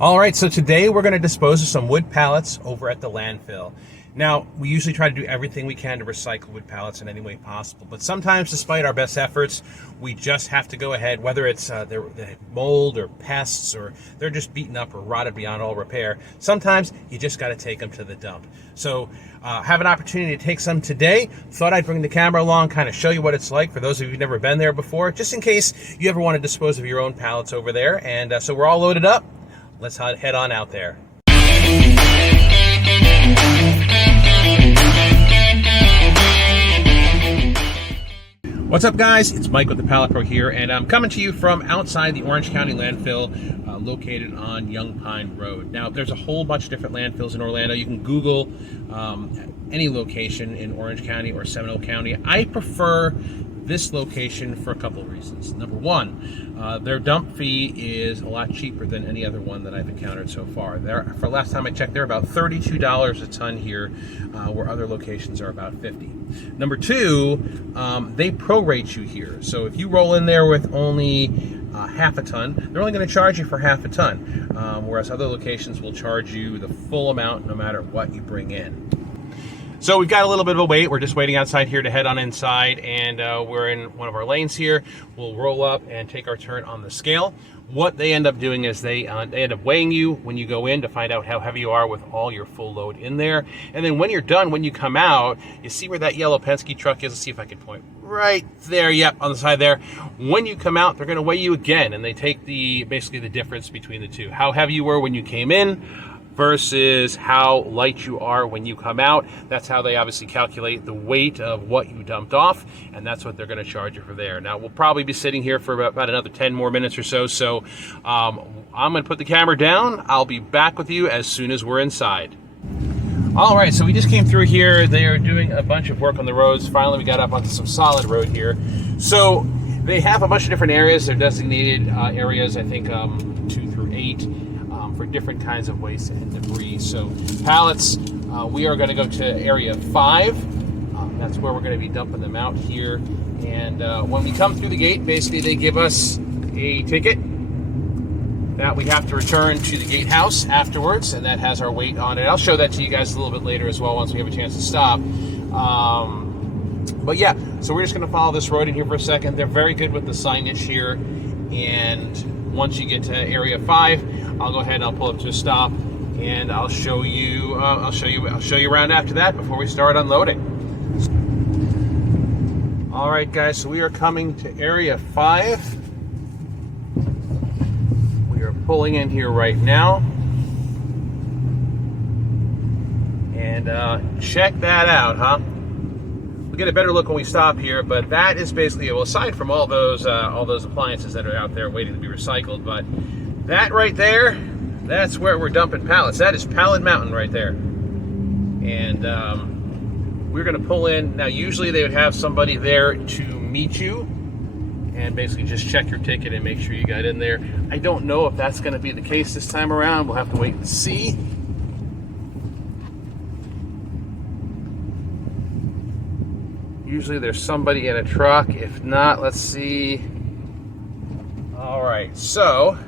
All right, so today we're going to dispose of some wood pallets over at the landfill. Now, we usually try to do everything we can to recycle wood pallets in any way possible, but sometimes, despite our best efforts, we just have to go ahead, whether it's they're mold or pests or they're just beaten up or rotted beyond all repair. Sometimes you just got to take them to the dump. So have an opportunity to take some today. Thought I'd bring the camera along, kind of show you what it's like for those of you who've never been there before, just in case you ever want to dispose of your own pallets over there. And so we're all loaded up. Let's head on out there. What's up, guys? It's Mike with the Pallet Pro here, and I'm coming to you from outside the Orange County Landfill, located on Young Pine Road. Now, there's a whole bunch of different landfills in Orlando. You can Google any location in Orange County or Seminole County. I prefer this location for a couple of reasons. Number one, their dump fee is a lot cheaper than any other one that I've encountered so far. For last time I checked, they're about $32 a ton here, where other locations are about $50. Number two, they prorate you here. So if you roll in there with only half a ton, they're only going to charge you for half a ton, whereas other locations will charge you the full amount no matter what you bring in. So we've got a little bit of a wait. We're just waiting outside here to head on inside, and we're in one of our lanes here. We'll roll up and take our turn on the scale. What they end up doing is they end up weighing you when you go in to find out how heavy you are with all your full load in there. And then when you're done, when you come out, you see where that yellow Penske truck is? Let's see if I can point right there. Yep, on the side there. When you come out, they're going to weigh you again, and they take basically the difference between the two. How heavy you were when you came in versus how light you are when you come out. That's how they obviously calculate the weight of what you dumped off, and that's what they're going to charge you for there. Now, we'll probably be sitting here for about another 10 more minutes or so, I'm going to put the camera down. I'll be back with you as soon as we're inside. All right, so we just came through here. They are doing a bunch of work on the roads. Finally, we got up onto some solid road here. So they have a bunch of different areas. They're designated areas, I think 2 through 8. For different kinds of waste and debris. So pallets, we are going to go to area 5. That's where we're going to be dumping them out here. And when we come through the gate, basically they give us a ticket that we have to return to the gatehouse afterwards, and that has our weight on it. I'll show that to you guys a little bit later as well once we have a chance to stop. But yeah, so we're just going to follow this road in here for a second. They're very good with the signage here, and once you get to area 5, I'll go ahead and I'll pull up to a stop, and I'll show you around after that before we start unloading. All right, guys, so we are coming to area 5. We are pulling in here right now, and check that out, huh? We'll get a better look when we stop here, but that is basically, well, aside from all those appliances that are out there waiting to be recycled, but that right there, that's where we're dumping pallets. That is Pallet Mountain right there. And we're going to pull in. Now, usually they would have somebody there to meet you and basically just check your ticket and make sure you got in there. I don't know if that's going to be the case this time around. We'll have to wait and see. Usually there's somebody in a truck. If not, let's see. All right, so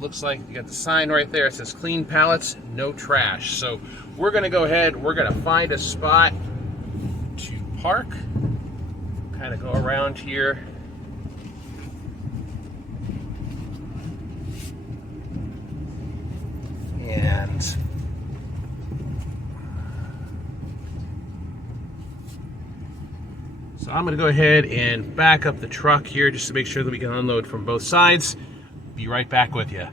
looks like you got the sign right there. It says clean pallets, no trash. So we're going to go ahead. We're going to find a spot to park. Kind of go around here. And so I'm going to go ahead and back up the truck here just to make sure that we can unload from both sides. Be right back with you.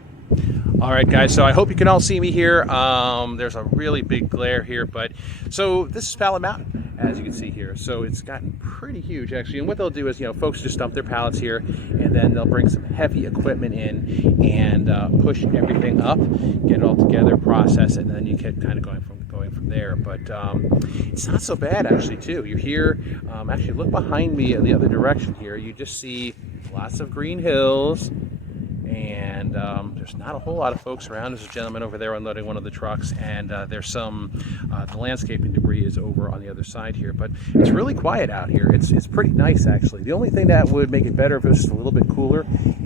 All right, guys, so I hope you can all see me here. There's a really big glare here, but so this is Pallet Mountain, as you can see here. So it's gotten pretty huge, actually. And what they'll do is, folks just dump their pallets here, and then they'll bring some heavy equipment in and push everything up, get it all together, process it, and then you get kind of going from there. But it's not so bad, actually, too. You're here. Actually, look behind me in the other direction here. You just see lots of green hills. And there's not a whole lot of folks around. There's a gentleman over there unloading one of the trucks, and there's some the landscaping debris is over on the other side here, but it's really quiet out here. It's pretty nice, actually. The only thing that would make it better if it was just a little bit cooler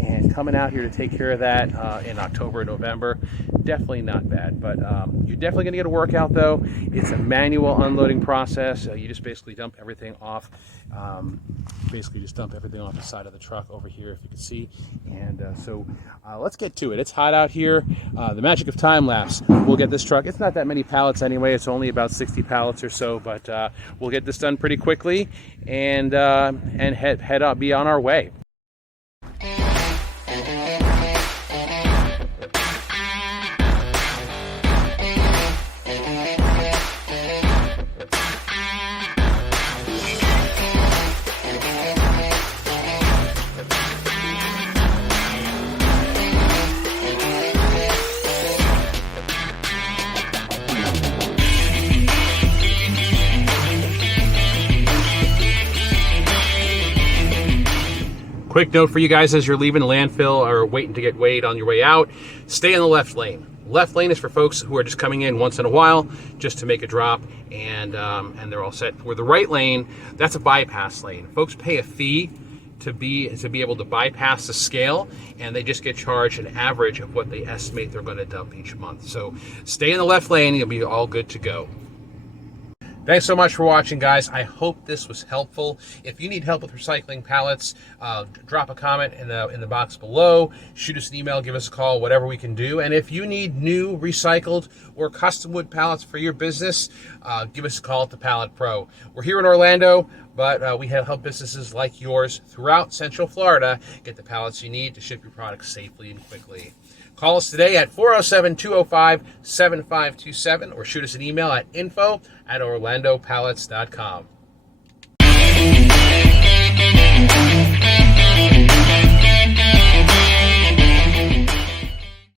and coming out here to take care of that in October, November, definitely not bad. But you're definitely going to get a workout though. It's a manual unloading process. You just basically dump everything off. Basically just dump everything off the side of the truck over here, if you can see. And so let's get to it. It's hot out here. The magic of time lapse. We'll get this truck. It's not that many pallets anyway. It's only about 60 pallets or so, but we'll get this done pretty quickly and head up, be on our way. Quick note for you guys as you're leaving the landfill or waiting to get weighed on your way out, stay in the left lane. Left lane is for folks who are just coming in once in a while just to make a drop, and they're all set. Where the right lane, that's a bypass lane. Folks pay a fee to be able to bypass the scale, and they just get charged an average of what they estimate they're going to dump each month. So stay in the left lane, you'll be all good to go. Thanks so much for watching, guys. I hope this was helpful. If you need help with recycling pallets, drop a comment in the box below. Shoot us an email, give us a call, whatever we can do. And if you need new, recycled, or custom wood pallets for your business, give us a call at the Pallet Pro. We're here in Orlando, but we have helped businesses like yours throughout Central Florida get the pallets you need to ship your products safely and quickly. Call us today at 407-205-7527 or shoot us an email at info@orlandopallets.com.